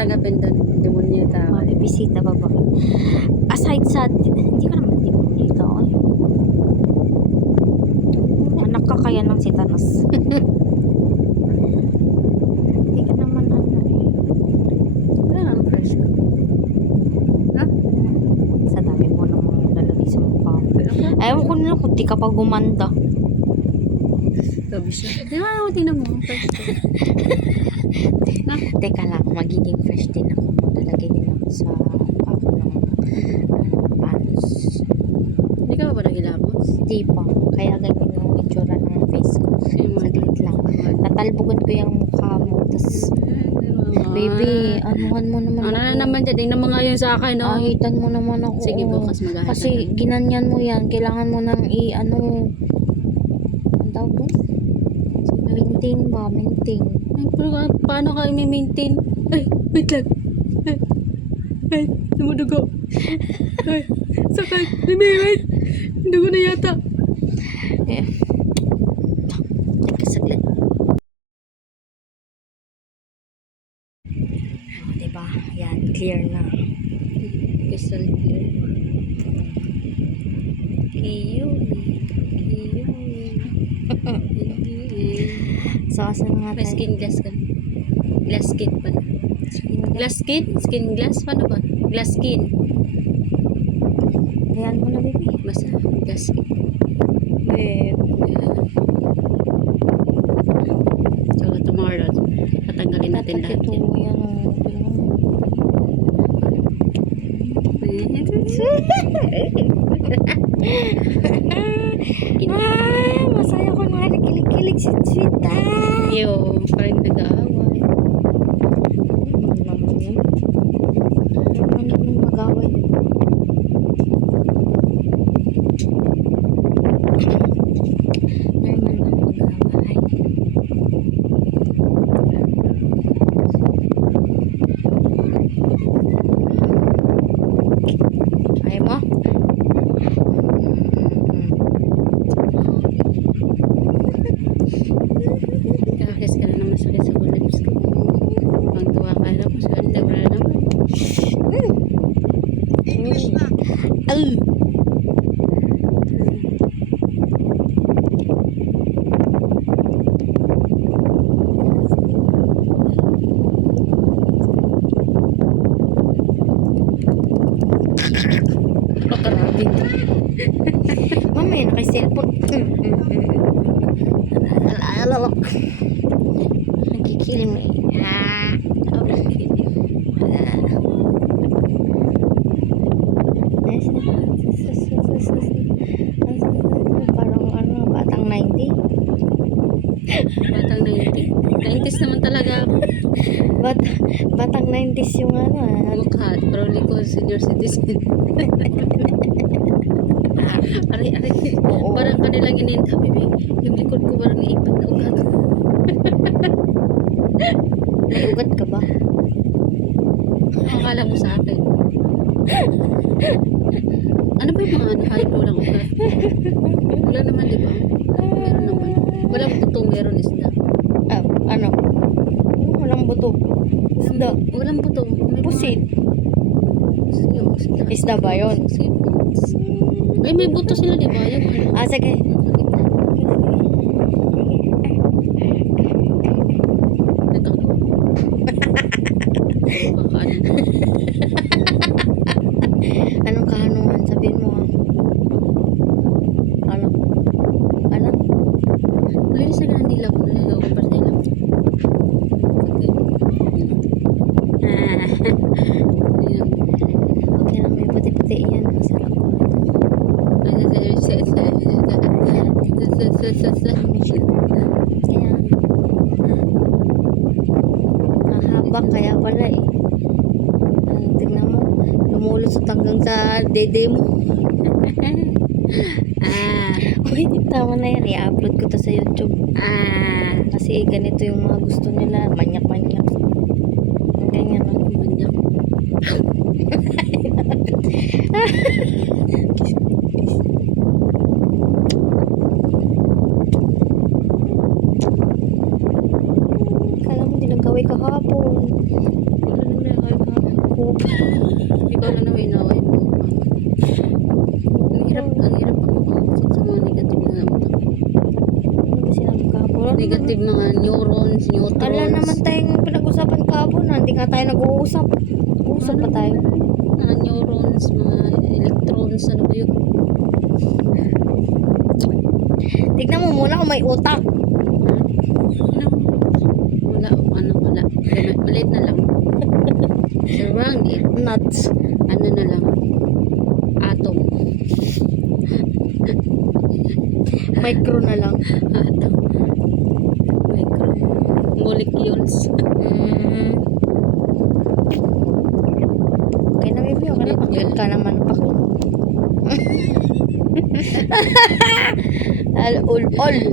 tatanggapin doon? Demonyo tao. Mabibisita pa ba? Aside sa, hindi ko naman demonyo tao. Anak ka kaya ng sitanas. Hindi ka naman ano eh. Wala nang fresh ka. Ha? Sa dami mo namang lalagay sa mukha. Ayaw ko nila kung di ka pa gumanda. Sabi siya. Di ba ako tingnan mo? Fresh ka. Teka lang, magiging fresh din ako. Maglalagay din ako sa mukha ko ng pants. Hindi ka ba nagilamos? Di pa. Kaya ganyan yung itsura ng face ko. Saglit lang. Tatalbugan ko yung mukha mo. Tapos, baby, anuhan mo naman Ano ako. na naman dyan? Tingnan mo nga yun sa akin, no? Ahitan mo naman ako. Sige, bukas mag-ahit Kasi ginanyan mo yan. Kailangan mo nang ang tawag doon? Maintain ba? Maintain. Ay, pero paano ka i-maintain? Ay, wait lang. Ay, dumudugo. Ay, sakay. Wait. Dugo na yata. Yeah. Nagkasaglit. Diba? Yan, clear na. Crystal clear. Kiyo. So, asan nga May tayo? skin glass ka. Glass skin pa. Glass skin? Skin glass? Paano ba? Glass skin. Ayan mo na, baby. Basta glass skin. Babe. So, tomorrow, tatanggalin natin lahat Ito, yan. yan. Masaya ko nga. Nakilig-kilig si Chita. Yo, parang nag-aaway. Naman yun. Naman naman mag-away. Normal lang mag-away. Ayaw mo? Kakakis ka na naman sakit sa lips ko. Pag tuwa ka na, swerte wala naman. Ay! Grabe. Mamaya naka-cellphone. Alalok. Nagkikilim eh. Parang ano, batang 90. Batang 90. 90s naman talaga ako. Batang 90s yung ano. Mukha, pero likod senior citizen. Aray. Oo. Parang kanilang ininda, baby. Yung likod ko parang ipat na ugat. May ugat ka ba? Akala mo sa akin. Ano ba yung mga hype lang ugat? Wala naman, di ba? Meron naman. Walang butong, meron isda. Ano? Walang buto. Isda. Walang butong. May Pusit. Isda. Isda ba yun? Ay, may buto sila, di ba? Yung ano. Sige. Anong kahanuhan? Sabihin mo ha. Ano? Ngayon sa ganun nila ko na kaparte lang. Okay lang, may puti-puti yan. Masarap ko. Ayan. Mahaba kaya pala eh. Tingnan mo. Lumulusot hanggang sa dede mo. Uy, tama na yan. I-upload ko to sa YouTube. Kasi ganito yung mga gusto nila. Manyak-manyak. Ganyan no? Manyak. Kala mo din nagkaway kahapon. Ano na? Kupa. Hindi ko alam na may inaway mo. Ang hirap makausap sa mga negative na utak. Ano ba sinabi kahapon? Negative mga neurons, neutrons. Wala naman tayong pinag-usapan kahapon. Hindi nga tayo nag-uusap. Uusap pa tayo. Mga neurons, mga electrons, ano ba yun? Tignan mo muna kung may utak. Wala. Maliit na lang. Sir Wang, Nuts. ano na lang. Atom. Micro na lang. Atom. Micro. Molecules. Okay na, baby. Okay na. Pakit ka naman. Pakit. All.